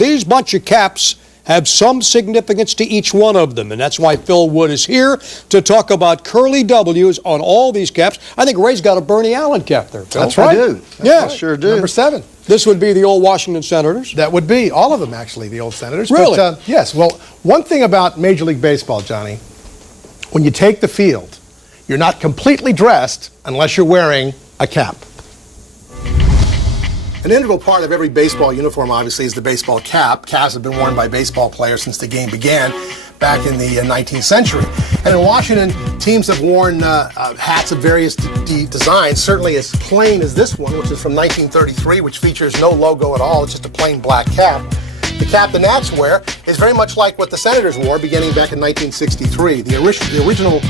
These bunch of caps have some significance to each one of them, and that's why Phil Wood is here to talk about curly W's on all these caps. I think Ray's got a Bernie Allen cap there, Phil. That's right. I do. Yeah. I sure do. Number 7. This would be the old Washington Senators. That would be all of them, actually, the old Senators. Really? But, yes. Well, one thing about Major League Baseball, Johnny, when you take the field, you're not completely dressed unless you're wearing a cap. An integral part of every baseball uniform, obviously, is the baseball cap. Caps have been worn by baseball players since the game began back in the 19th century. And in Washington, teams have worn hats of various designs, certainly as plain as this one, which is from 1933, which features no logo at all. It's just a plain black cap. The cap the Nats wear is very much like what the Senators wore beginning back in 1963. The original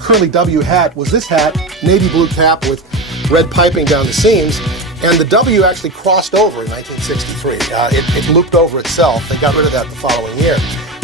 curly W hat was this hat, navy blue cap with red piping down the seams. And the W actually crossed over in 1963. It looped over itself. They got rid of that the following year.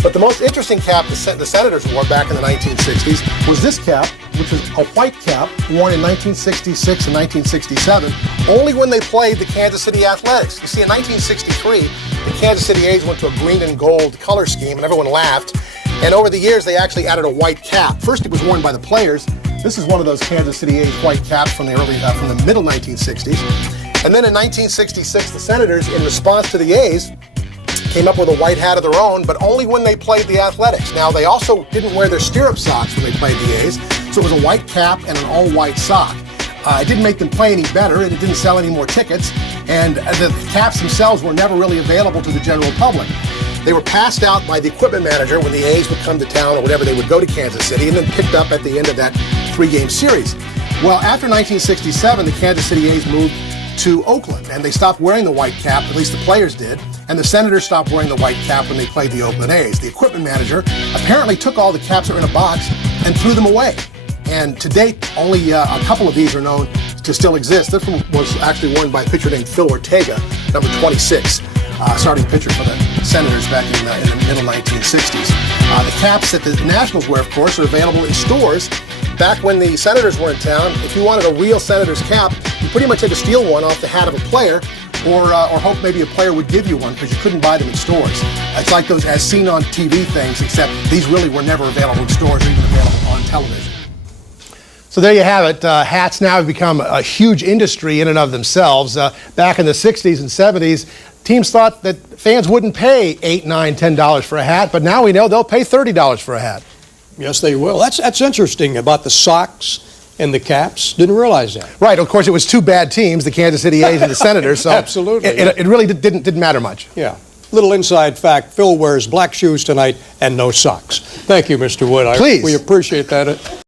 But the most interesting cap the Senators wore back in the 1960s was this cap, which was a white cap worn in 1966 and 1967, only when they played the Kansas City Athletics. You see, in 1963, the Kansas City A's went to a green and gold color scheme, and everyone laughed. And over the years, they actually added a white cap. First, it was worn by the players. This is one of those Kansas City A's white caps from the middle 1960s. And then in 1966, the Senators, in response to the A's, came up with a white hat of their own, but only when they played the Athletics. Now, they also didn't wear their stirrup socks when they played the A's, so it was a white cap and an all-white sock. It didn't make them play any better, and it didn't sell any more tickets, and the caps themselves were never really available to the general public. They were passed out by the equipment manager when the A's would come to town or whatever. They would go to Kansas City and then picked up at the end of that 3-game series. Well, after 1967, the Kansas City A's moved to Oakland, and they stopped wearing the white cap, at least the players did, and the Senators stopped wearing the white cap when they played the Oakland A's. The equipment manager apparently took all the caps that were in a box and threw them away. And to date, only a couple of these are known to still exist. This one was actually worn by a pitcher named Phil Ortega, number 26, starting pitcher for the Senators back in the middle 1960s. The caps that the Nationals wear, of course, are available in stores. Back when the Senators were in town, if you wanted a real Senators cap, you pretty much had to steal one off the hat of a player, or hope maybe a player would give you one because you couldn't buy them in stores. It's like those as seen on TV things, except these really were never available in stores or even available on television. So there you have it. Hats now have become a huge industry in and of themselves. Back in the 60s and 70s, teams thought that fans wouldn't pay $8, $9, $10 for a hat, but now we know they'll pay $30 for a hat. Yes, they will. That's interesting about the socks and the caps. Didn't realize that. Right. Of course, it was two bad teams, the Kansas City A's and the Senators. So absolutely. It really didn't matter much. Yeah. Little inside fact, Phil wears black shoes tonight and no socks. Thank you, Mr. Wood. Please. We appreciate that.